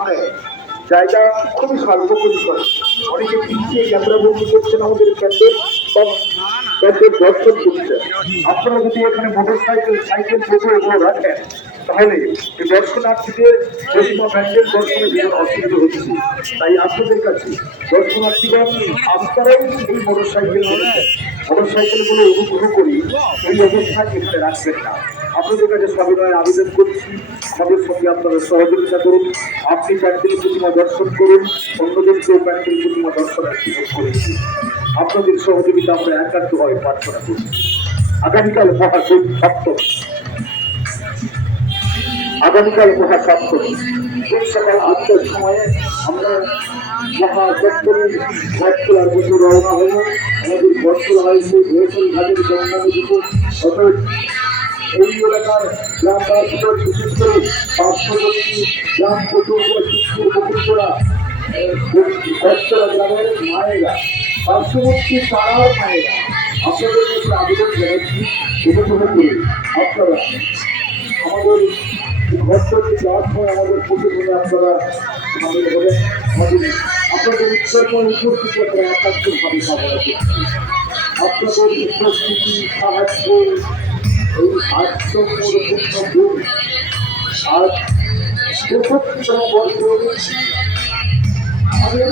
সামনে জায়গা খুবই স্বল্পপরিসর অনেকে পিছিয়ে ক্যামেরা বন্দি করছেন আমাদের ক্যাম্পের বা ক্যাম্পের দর্শন করছেন আপনারা যদি এখানে মোটর সাইকেল সাইকেল টোটো এগুলো রাখেন, তাহলে এই দর্শনার্থীদের প্রতিমা ব্যান্ডের দর্শনে ভীষণ অসুবিধা হচ্ছে। তাই আপনাদের কাছে দর্শনার্থীরা আপনারাই এই মোটর সাইকেল মোটর সাইকেলগুলো অনুগ্রহ করি এই অবস্থায় এখানে রাখবেন না। আপনাদের কাছে সবিনয় আবেদন করছি। আমাদের সঙ্গে আপনারা সহযোগিতা করুন। আপনি প্যান্ডেল প্রতিমা দর্শন করুন অন্যদেরকেও প্যান্ডেল প্রতিমা দর্শনের সুযোগ করেছি। আপনাদের সহযোগিতা আমরা একান্তভাবে প্রার্থনা করি আগামীকাল মহা সপ্তম। আগামীকাল মহা সপ্তমী সকাল আটটার সময়ে আমরা মহা সপ্তমীর ঘাট খোলার জন্য রওনা হব। আমাদের ঘর খোলা হয়েছে রয়েছেন ঘাটের এই এলাকার বিশেষ করে গ্রাম বকুলপুরা গ্রামের মায়েরা পার্শ্ববর্তী পাড়ার মায়েরা আপনাদের কাছে আবেদন জানাচ্ছি উপভোগ করে আপনারা আমাদের ঘরটি যাওয়ার সময় আমাদের প্রতিদিনে আপনারা সামিল হবেন আমাদের আপনাদের উৎসর্গণ উপস্থিত আপনারা একাত্মভাবে কামনা করছি আপনাদের উপস্থিতি সাহায্য এই আত্মপূর্ণ গুণ আজ চতুর্থতম বর্ষ আমাদের